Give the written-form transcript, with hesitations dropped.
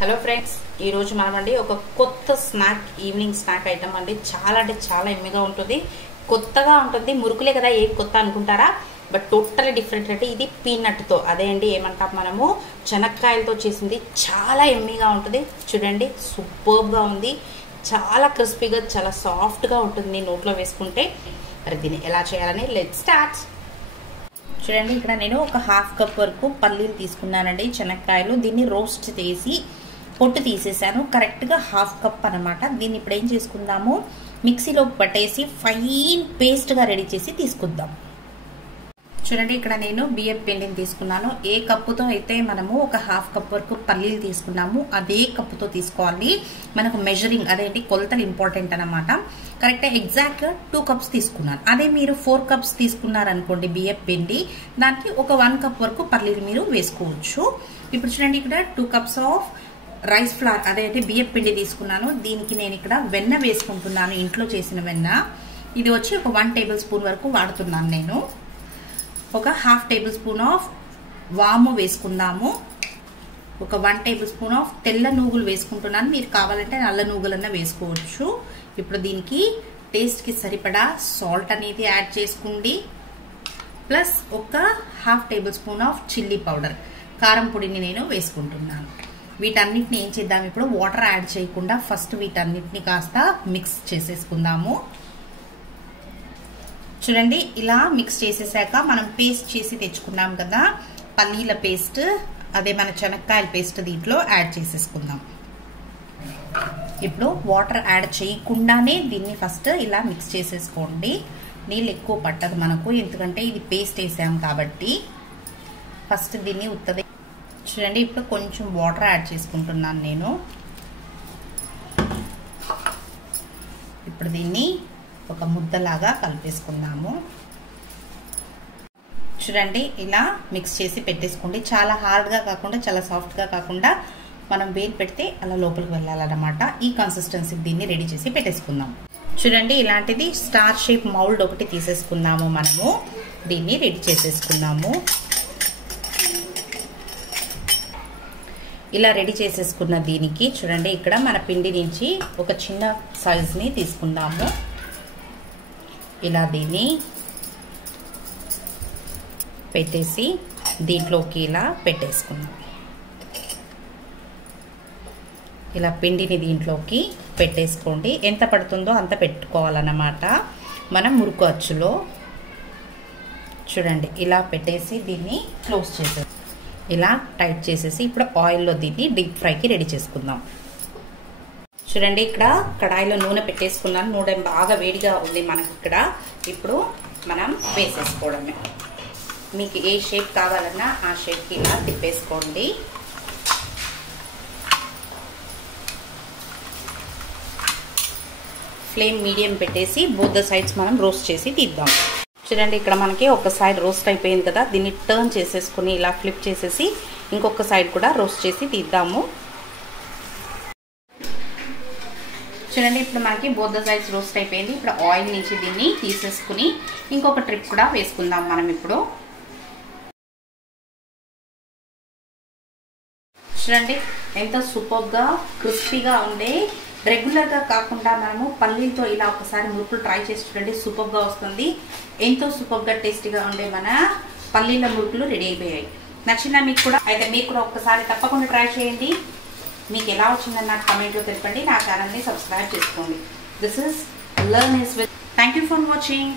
Hello friends, ఈ రోజు మనమండి ఒక కొత్త స్నాక్, ఈవినింగ్ స్నాక్ ఐటమ్ అండి. చాలా అంటే చాలా ఎమ్మిగా ఉంటుంది, కొత్తగా ఉంటుంది. మురుకులే కదా, ఏ కొత్త అనుకుంటారా, బట్ టోటల్లీ డిఫరెంట్ అండి. ఇది పీనట్తో, అదే అండి ఏమంటాం మనము, చెనక్కాయలతో చేసింది. చాలా ఎమ్మిగా ఉంటుంది. చూడండి, సూపర్గా ఉంది. చాలా క్రిస్పీగా, చాలా సాఫ్ట్గా ఉంటుంది నోట్లో వేసుకుంటే. మరి దీన్ని ఎలా చేయాలని లెట్స్ స్టార్ట్. చూడండి, ఇక్కడ నేను ఒక హాఫ్ కప్ వరకు పల్లీలు తీసుకున్నానండి, చెనక్కాయలు. దీన్ని రోస్ట్ చేసి పొట్టు తీసేసాను. కరెక్ట్గా హాఫ్ కప్ అనమాట. దీన్ని ఇప్పుడు ఏం చేసుకుందాము, మిక్సీలో పట్టేసి ఫైన్ పేస్ట్గా రెడీ చేసి తీసుకుందాం. చూడండి, ఇక్కడ నేను బియ్యం పిండిని తీసుకున్నాను. ఏ కప్పుతో అయితే మనము ఒక హాఫ్ కప్ వరకు పల్లీలు తీసుకున్నాము, అదే కప్పుతో తీసుకోవాలి. మనకు మెజరింగ్, అదేంటి కొలతలు ఇంపార్టెంట్ అనమాట. కరెక్ట్గా ఎగ్జాక్ట్గా 2 కప్స్ తీసుకున్నాను. అదే మీరు 4 కప్స్ తీసుకున్నారనుకోండి బియ్యం పిండి, దానికి ఒక 1 కప్ వరకు పల్లీలు మీరు వేసుకోవచ్చు. ఇప్పుడు చూడండి, ఇక్కడ 2 కప్స్ ఆఫ్ రైస్ ఫ్లవర్, అదైతే బియ్యం పిండి తీసుకున్నాను. దీనికి నేను ఇక్కడ వెన్న వేసుకుంటున్నాను, ఇంట్లో చేసిన వెన్న. ఇది వచ్చి ఒక 1 టేబుల్ స్పూన్ వరకు వాడుతున్నాను నేను. ఒక హాఫ్ టేబుల్ స్పూన్ ఆఫ్ వాము వేసుకుందాము. ఒక 1 టేబుల్ స్పూన్ ఆఫ్ తెల్ల నూగులు వేసుకుంటున్నాను. మీరు కావాలంటే నల్ల నూగులన్నా వేసుకోవచ్చు. ఇప్పుడు దీనికి టేస్ట్కి సరిపడా సాల్ట్ అనేది యాడ్ చేసుకోండి. ప్లస్ ఒక half table spoon of chilli powder, కారం పొడిని నేను వేసుకుంటున్నాను. వీటన్నిటిని ఏం చేద్దాం, ఇప్పుడు వాటర్ యాడ్ చేయకుండా ఫస్ట్ వీటన్నిటిని కాస్త మిక్స్ చేసేసుకుందాము. చూడండి, ఇలా మిక్స్ చేసేసాక మనం పేస్ట్ చేసి తెచ్చుకున్నాం కదా పల్లీల పేస్ట్, అదే మన చెనక్కాయల పేస్ట్, దీంట్లో యాడ్ చేసేసుకుందాం. ఇప్పుడు వాటర్ యాడ్ చేయకుండానే దీన్ని ఫస్ట్ ఇలా మిక్స్ చేసేసుకోండి. నీళ్ళు ఎక్కువ పట్టదు మనకు, ఎందుకంటే ఇది పేస్ట్ వేసాం కాబట్టి. ఫస్ట్ దీన్ని ఉత్తది. చూడండి, ఇప్పుడు కొంచెం వాటర్ యాడ్ చేసుకుంటున్నాను నేను. ఇప్పుడు దీన్ని ఒక ముద్దలాగా కలిపేసుకుందాము. చూడండి, ఇలా మిక్స్ చేసి పెట్టేసుకోండి. చాలా హార్డ్గా కాకుండా, చాలా సాఫ్ట్గా కాకుండా, మనం వేలు పెడితే అలా లోపలికి వెళ్ళాలన్నమాట. ఈ కన్సిస్టెన్సీ దీన్ని రెడీ చేసి పెట్టేసుకుందాం. చూడండి, ఇలాంటిది స్టార్ షేప్ మౌల్డ్ ఒకటి తీసేసుకున్నాము మనము. దీన్ని రెడీ చేసేసుకున్నాము. ఇలా రెడీ చేసేసుకున్న దీనికి చూడండి, ఇక్కడ మన పిండి నుంచి ఒక చిన్న సైజుని తీసుకుందాము. ఇలా దీన్ని పెట్టేసి దీంట్లోకి ఇలా పెట్టేసుకుందాం. ఇలా పిండిని దీంట్లోకి పెట్టేసుకోండి. ఎంత పడుతుందో అంత పెట్టుకోవాలన్నమాట మనం మురుకు అచ్చులో. చూడండి, ఇలా పెట్టేసి దీన్ని క్లోజ్ చేసేసి ఇలా టైట్ చేసేసి ఇప్పుడు ఆయిల్లో దీన్ని డీప్ ఫ్రైకి రెడీ చేసుకుందాం. చూడండి, ఇక్కడ కడాయిలో నూనె పెట్టేసుకున్నాను. నూనె బాగా వేడిగా ఉంది మనకి ఇక్కడ. ఇప్పుడు మనం వేసేసుకోవడమే. మీకు ఏ షేప్ కావాలన్నా ఆ షేప్కి ఇలా తిప్పేసుకోండి. ఫ్లేమ్ మీడియం పెట్టేసి బోత్ ద సైడ్స్ మనం రోస్ట్ చేసి తీద్దాం. చూడండి, ఇక్కడ మనకి ఒక సైడ్ రోస్ట్ అయిపోయింది కదా, దీన్ని టర్న్ చేసేసుకుని ఇలా ఫ్లిప్ చేసేసి ఇంకొక సైడ్ కూడా రోస్ట్ చేసి తీద్దాము. చూడండి, ఇప్పుడు మనకి బోత్ ద సైడ్స్ రోస్ట్ అయిపోయింది. ఇప్పుడు ఆయిల్ నుంచి దీన్ని తీసేసుకుని ఇంకొక ట్రిప్ కూడా వేసుకుందాం మనం ఇప్పుడు. చూడండి, ఎంత సూపర్గా క్రిస్పీగా ఉండే. రెగ్యులర్గా కాకుండా మనము పల్లీలతో ఇలా ఒకసారి మురుకులు ట్రై చేసి చూడండి, సూపర్గా వస్తుంది. ఎంతో సూపర్గా టేస్టీగా ఉండే మన పల్లీల మురుకులు రెడీ అయిపోయాయి. నచ్చిందా మీకు కూడా? అయితే మీరు కూడా ఒక్కసారి తప్పకుండా ట్రై చేయండి. మీకు ఎలా వచ్చిందని నాకు కామెంట్లో తెలపండి. నా ఛానల్ని సబ్స్క్రైబ్ చేసుకోండి. This is learn is with. Thank you for watching.